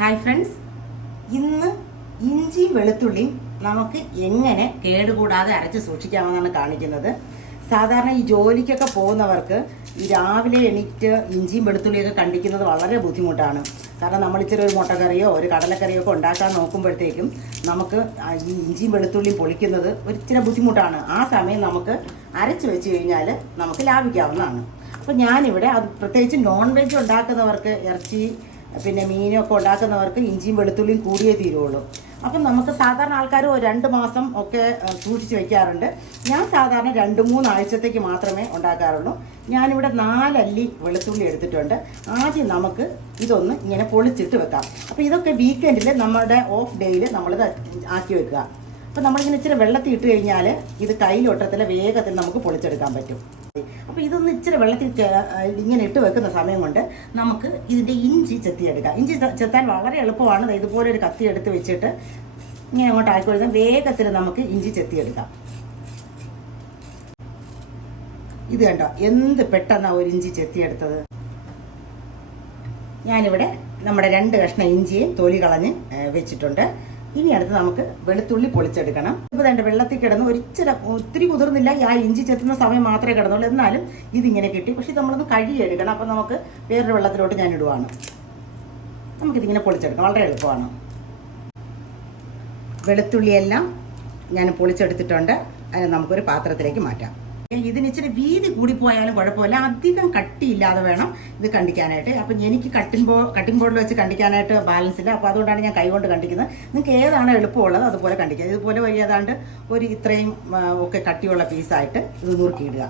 Hi friends ഇന്ന് ഇഞ്ചിയും വെളുത്തുള്ളിയും നമുക്ക് എങ്ങനെ കേടുകൂടാതെ അരച്ച് സൂക്ഷിക്കാമെന്നാണ് കാണിക്കുന്നത്. സാധാരണ ഈ ജോലിക്കൊക്കെ പോകുന്നവർക്ക് ഈ രാവിലെ എണീറ്റ് ഇഞ്ചിയും വെളുത്തുള്ളിയൊക്കെ കണ്ടിക്കുന്നത് വളരെ ബുദ്ധിമുട്ടാണ്. കാരണം നമ്മൾ ഇച്ചിരി ഒരു മുട്ടക്കറിയോ ഒരു കടലക്കറിയോ ഒക്കെ ഉണ്ടാക്കാൻ നോക്കുമ്പോഴത്തേക്കും നമുക്ക് ഈ ഇഞ്ചിയും വെളുത്തുള്ളിയും പൊളിക്കുന്നത് ഒരിച്ചിരി ബുദ്ധിമുട്ടാണ്. ആ സമയം നമുക്ക് അരച്ച് വെച്ച് കഴിഞ്ഞാൽ നമുക്ക് ലാഭിക്കാവുന്നതാണ്. അപ്പോൾ ഞാനിവിടെ അത് പ്രത്യേകിച്ച് നോൺ വെജ് ഉണ്ടാക്കുന്നവർക്ക് ഇറച്ചി പിന്നെ മീനൊക്കെ ഉണ്ടാക്കുന്നവർക്ക് ഇഞ്ചിയും വെളുത്തുള്ളിയും കൂടിയേ തീരുള്ളൂ. അപ്പം നമുക്ക് സാധാരണ ആൾക്കാർ രണ്ട് മാസം ഒക്കെ സൂക്ഷിച്ച് വെക്കാറുണ്ട്. ഞാൻ സാധാരണ രണ്ട് മൂന്ന് ആഴ്ചത്തേക്ക് മാത്രമേ ഉണ്ടാക്കാറുള്ളൂ. ഞാനിവിടെ നാലല്ലി വെളുത്തുള്ളി എടുത്തിട്ടുണ്ട്. ആദ്യം നമുക്ക് ഇതൊന്ന് ഇങ്ങനെ പൊളിച്ചിട്ട് വെക്കാം. അപ്പോൾ ഇതൊക്കെ വീക്കെൻഡിൽ നമ്മുടെ ഓഫ് ഡേയിൽ നമ്മളിത് ആക്കി വെക്കുക. അപ്പം നമ്മളിങ്ങനെ ഇച്ചിരി വെള്ളത്തിൽ ഇട്ട് കഴിഞ്ഞാൽ ഇത് കയ്യിലൊട്ടത്തിൽ വേഗത്തിൽ നമുക്ക് പൊളിച്ചെടുക്കാൻ പറ്റും. അപ്പോൾ ഇതൊന്ന് ഇച്ചിരി വെള്ളത്തിൽ ഇങ്ങനെ ഇട്ട് വെക്കുന്ന സമയം കൊണ്ട് നമുക്ക് ഇതിന്റെ ഇഞ്ചി ചെത്തിയെടുക്കാം. ഇഞ്ചി ചെത്താൻ വളരെ എളുപ്പമാണ്. ഇതുപോലെ ഒരു കത്തി എടുത്ത് വെച്ചിട്ട് ഇങ്ങനെ അങ്ങോട്ട് ആക്കി കൊടുത്താൽ വേഗത്തിൽ നമുക്ക് ഇഞ്ചി ചെത്തിയെടുക്കാം. ഇത് കണ്ടോ? എന്ത് പെട്ടെന്നാണ് ഒരു ഇഞ്ചി ചെത്തിയെടുത്തത്? ഞാനിവിടെ നമ്മുടെ രണ്ട് കഷ്ണം ഇഞ്ചിയും തൊലി കളഞ്ഞ് വെച്ചിട്ടുണ്ട്. ഇനി അടുത്ത് നമുക്ക് വെളുത്തുള്ളി പൊളിച്ചെടുക്കണം. ഇപ്പോൾ രണ്ട് വെള്ളത്തിൽ കിടന്ന് ഒരിച്ചിരി ഒത്തിരി കുതിർന്നില്ല. ആ ഇഞ്ചി ചെത്തുന്ന സമയം മാത്രമേ കിടന്നുള്ളൂ. എന്നാലും ഇതിങ്ങനെ കിട്ടി. പക്ഷെ നമ്മളൊന്ന് കഴുകിയെടുക്കണം. അപ്പം നമുക്ക് വേറൊരു വെള്ളത്തിലോട്ട് ഞാൻ ഇടുവാണ്. നമുക്കിതിങ്ങനെ പൊളിച്ചെടുക്കാം. വളരെ എളുപ്പമാണ്. വെളുത്തുള്ളിയെല്ലാം ഞാൻ പൊളിച്ചെടുത്തിട്ടുണ്ട്. അതിനെ നമുക്കൊരു പാത്രത്തിലേക്ക് മാറ്റാം. ഇതിന് ഇച്ചിരി വീതി കൂടിപ്പോയാലും കുഴപ്പമില്ല. അധികം കട്ടിയില്ലാതെ വേണം ഇത് കണ്ടിക്കാനായിട്ട്. അപ്പം എനിക്ക് കട്ടിംഗ് ബോ കട്ടിംഗ് ബോർഡിൽ വെച്ച് കണ്ടിക്കാനായിട്ട് ബാലൻസ് ഇല്ല. അപ്പോൾ അതുകൊണ്ടാണ് ഞാൻ കൈകൊണ്ട് കണ്ടിക്കുന്നത്. നിങ്ങൾക്ക് ഏതാണ് എളുപ്പമുള്ളത് അതുപോലെ കണ്ടിക്കുക ഇതുപോലെ വഴിയാതാണ്ട് ഒരു ഇത്രയും ഒക്കെ കട്ടിയുള്ള പീസായിട്ട് ഇത് നുറുക്കിയിടുക.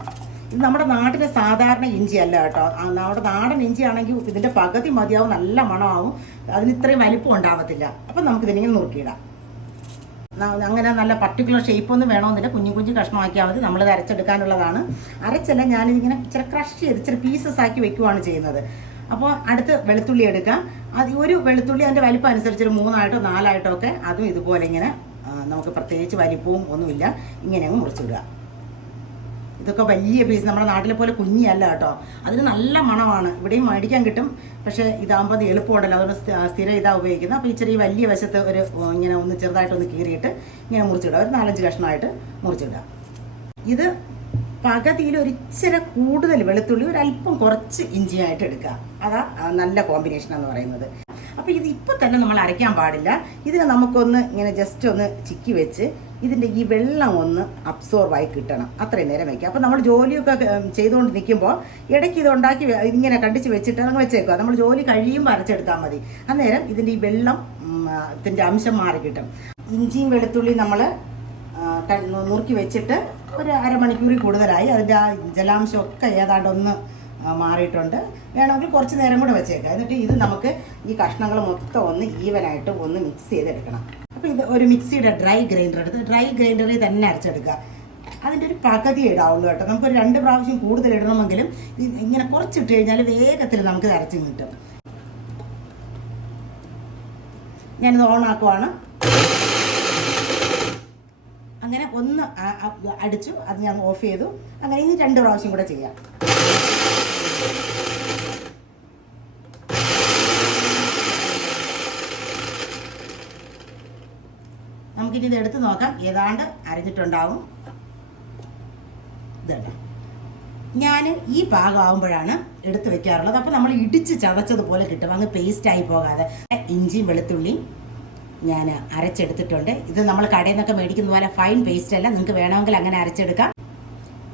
ഇത് നമ്മുടെ നാട്ടിലെ സാധാരണ ഇഞ്ചി അല്ല കേട്ടോ. നമ്മുടെ നാടൻ ഇഞ്ചി ആണെങ്കിൽ ഇതിന്റെ പകുതി മതിയാവും. നല്ല മണമാവും. അതിന് ഇത്രയും വലിപ്പം ഉണ്ടാവത്തില്ല. അപ്പം നമുക്കിതിനെ നുറുക്കിയിടാം. അങ്ങനെ നല്ല പർട്ടിക്കുലർ ഷേപ്പ് ഒന്നും വേണമെന്നില്ല. കുഞ്ഞു കുഞ്ഞു കഷ്ണമാക്കിയാൽ മതി. നമ്മൾ അരച്ചെടുക്കാനുള്ളതാണ്. അരച്ചല്ല ഞാനിതിങ്ങനെ ഇച്ചിരി ക്രഷ് ചെയ്ത് ഇച്ചിരി പീസസ് ആക്കി വെക്കുവാണ് ചെയ്യുന്നത്. അപ്പോൾ അടുത്ത് വെളുത്തുള്ളി എടുക്കാം. അത് ഒരു വെളുത്തുള്ളി അതിന്റെ വലിപ്പം അനുസരിച്ച് ഒരു മൂന്നായിട്ടോ നാലായിട്ടോ ഒക്കെ അതും ഇതുപോലെ ഇങ്ങനെ നമുക്ക് പ്രത്യേകിച്ച് വലിപ്പവും ഒന്നുമില്ല. ഇങ്ങനെ അങ്ങ് മുറിച്ചിടുക. ഇതൊക്കെ വലിയ പീസ് നമ്മുടെ നാട്ടിലെ പോലെ കുഞ്ഞിയല്ല കേട്ടോ. അതിന് നല്ല മണമാണ്. ഇവിടെയും മേടിക്കാൻ കിട്ടും. പക്ഷേ ഇതാകുമ്പോൾ അത് എളുപ്പമുണ്ടല്ലോ. അതുകൊണ്ട് സ്ഥി- സ്ഥിരം ഇതാ ഉപയോഗിക്കുന്നത്. അപ്പോൾ ഇച്ചിരി വലിയ വശത്ത് ഒരു ഇങ്ങനെ ഒന്ന് ചെറുതായിട്ടൊന്ന് കീറിയിട്ട് ഇങ്ങനെ മുറിച്ചിടുക. ഒരു നാലഞ്ച് കഷ്ണമായിട്ട് മുറിച്ചിടുക. ഇത് പകുതിയിൽ ഒരിച്ചിരി കൂടുതൽ വെളുത്തുള്ളി ഒരു അല്പം കുറച്ച് ഇഞ്ചിയായിട്ട് എടുക്കുക. അതാ നല്ല കോമ്പിനേഷൻ എന്ന് പറയുന്നത്. അപ്പോൾ ഇത് ഇപ്പോൾ തന്നെ നമ്മൾ അരയ്ക്കാൻ പാടില്ല. ഇതിനെ നമുക്കൊന്ന് ഇങ്ങനെ ജസ്റ്റ് ഒന്ന് ചിക്കി വെച്ച് ഇതിന്റെ ഈ വെള്ളം ഒന്ന് അബ്സോർവ് ആയി കിട്ടണം. അത്രയും നേരം വയ്ക്കുക അപ്പോൾ നമ്മൾ ജോലിയൊക്കെ ചെയ്തുകൊണ്ട് നിൽക്കുമ്പോൾ ഇടയ്ക്ക് ഇത് ഉണ്ടാക്കി ഇങ്ങനെ കണ്ടിച്ച് വെച്ചിട്ട് അങ്ങ് വെച്ചേക്കുക. നമ്മൾ ജോലി കഴിയുമ്പോൾ അരച്ചെടുത്താൽ മതി. അന്നേരം ഇതിന്റെ ഈ വെള്ളം ഇതിന്റെ അംശം മാറി കിട്ടും. ഇഞ്ചിയും വെളുത്തുള്ളി നമ്മൾ നുറുക്കി വെച്ചിട്ട് ഒരു അരമണിക്കൂറിൽ കൂടുതലായി. അതിന്റെ ആ ജലാംശമൊക്കെ ഏതാണ്ട് ഒന്ന് ആ, മാറിയിട്ടുണ്ട്. വേണമെങ്കിൽ കുറച്ച് നേരം കൂടെ വെച്ചേക്കാം. എന്നിട്ട് ഇത് നമുക്ക് ഈ കഷ്ണങ്ങൾ മൊത്തം ഒന്ന് ഈവനായിട്ട് ഒന്ന് മിക്സ് ചെയ്തെടുക്കണം. അപ്പോൾ ഇത് ഒരു മിക്സിയുടെ ഡ്രൈ ഗ്രൈൻഡർ എടുത്ത് ഡ്രൈ ഗ്രൈൻഡറിൽ തന്നെ അരച്ചെടുക്കുക. അതിന്റെ ഒരു പകുതി ഇടാവുള്ളൂ കേട്ടോ. നമുക്കൊരു രണ്ട് പ്രാവശ്യം കൂടുതൽ ഇടണമെങ്കിലും ഇങ്ങനെ കുറച്ചിട്ട് കഴിഞ്ഞാൽ വേഗത്തിൽ നമുക്ക് അരച്ച് കിട്ടും. ഞാനിത് ഓണാക്കുവാണ് അങ്ങനെ ഒന്ന് അടിച്ചു അത് ഞാൻ ഓഫ് ചെയ്തു. അങ്ങനെ ഇനി രണ്ട് പ്രാവശ്യം കൂടെ ചെയ്യാം. നമുക്കിനി ഇത് എടുത്ത് നോക്കാം. ഏതാണ്ട് അരഞ്ഞിട്ടുണ്ടാവും. ഇതേണ്ട ഞാൻ ഈ പാകമാകുമ്പോഴാണ് എടുത്ത് വെക്കാറുള്ളത്. അപ്പോൾ നമ്മൾ ഇടിച്ച് ചതച്ചതുപോലെ കിട്ടും. അങ്ങ് പേസ്റ്റായി പോകാതെ. ഇഞ്ചിയും വെളുത്തുള്ളിയും ഞാൻ അരച്ചെടുത്തിട്ടുണ്ട്. ഇത് നമ്മൾ കടയിൽ നിന്നൊക്കെ മേടിക്കുന്ന പോലെ ഫൈൻ പേസ്റ്റ് അല്ല. നിങ്ങൾക്ക് വേണമെങ്കിൽ അങ്ങനെ അരച്ചെടുക്കാം.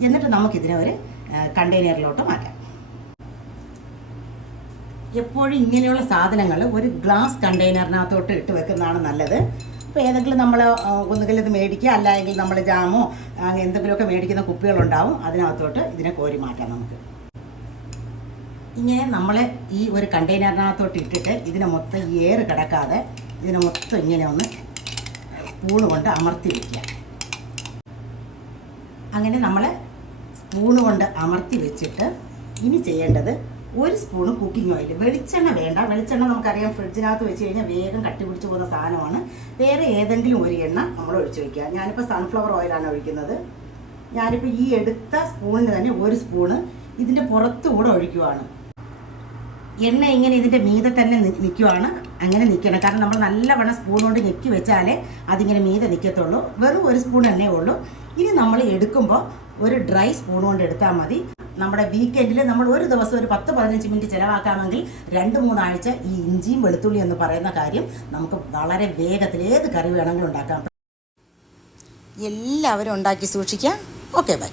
എന്നിട്ട് നമുക്കിതിനെ ഒരു കണ്ടെയ്നറിലോട്ട് മാറ്റാം. എപ്പോഴും ഇങ്ങനെയുള്ള സാധനങ്ങൾ ഒരു ഗ്ലാസ് കണ്ടെയ്നറിനകത്തോട്ട് ഇട്ട് വെക്കുന്നതാണ് നല്ലത്. ഇപ്പോൾ ഏതെങ്കിലും നമ്മൾ ഒന്നുകിൽ ഇത് മേടിക്കുക അല്ലെങ്കിൽ നമ്മൾ ജാമോ അങ്ങനെ എന്തെങ്കിലുമൊക്കെ മേടിക്കുന്ന കുപ്പികളുണ്ടാവും അതിനകത്തോട്ട് ഇതിനെ കോരി മാറ്റാം നമുക്ക്. ഇങ്ങനെ നമ്മൾ ഈ ഒരു കണ്ടെയ്നറിനകത്തോട്ട് ഇട്ടിട്ട് ഇതിനെ മൊത്തം ഏറ് കിടക്കാതെ ഇതിനെ മൊത്തം ഇങ്ങനെ ഒന്ന് സ്പൂണ് കൊണ്ട് അമർത്തി വയ്ക്കുക അങ്ങനെ നമ്മൾ സ്പൂണ് കൊണ്ട് അമർത്തി വെച്ചിട്ട് ഇനി ചെയ്യേണ്ടത് ഒരു സ്പൂണ് കുക്കിംഗ് ഓയിൽ വെളിച്ചെണ്ണ വേണ്ട. വെളിച്ചെണ്ണ നമുക്കറിയാം ഫ്രിഡ്ജിനകത്ത് വെച്ച് കഴിഞ്ഞാൽ വേഗം കട്ടി പിടിച്ച് പോകുന്ന സാധനമാണ്. വേറെ ഏതെങ്കിലും ഒരു എണ്ണ നമ്മൾ ഒഴിച്ച് വയ്ക്കുക ഞാനിപ്പോൾ സൺഫ്ലവർ ഓയിലാണ് ഒഴിക്കുന്നത്. ഞാനിപ്പോൾ ഈ എടുത്ത സ്പൂണിന് തന്നെ ഒരു സ്പൂണ് ഇതിന്റെ പുറത്തുകൂടെ ഒഴിക്കുവാണ്. എണ്ണ ഇങ്ങനെ ഇതിന്റെ മീതെ തന്നെ നിൽക്കുവാണ് അങ്ങനെ നിൽക്കണം കാരണം നമ്മൾ നല്ലവണ്ണം സ്പൂൺ കൊണ്ട് ഞെക്കി വെച്ചാലേ അതിങ്ങനെ മീതെ നിൽക്കത്തുള്ളൂ വെറും ഒരു സ്പൂൺ തന്നെ ഉള്ളൂ. ഇനി നമ്മൾ എടുക്കുമ്പോൾ ഒരു ഡ്രൈ സ്പൂൺ കൊണ്ട് എടുത്താൽ മതി. നമ്മുടെ വീക്കെൻഡിൽ നമ്മൾ ഒരു ദിവസം ഒരു പത്ത് പതിനഞ്ച് മിനിറ്റ് ചിലവാക്കാമെങ്കിൽ രണ്ട് മൂന്നാഴ്ച ഈ ഇഞ്ചിയും വെളുത്തുള്ളി എന്ന് പറയുന്ന കാര്യം നമുക്ക് വളരെ വേഗത്തിൽ ഏത് കറി വേണമെങ്കിലും ഉണ്ടാക്കാം. എല്ലാവരും ഉണ്ടാക്കി സൂക്ഷിക്കാം. Okay bye.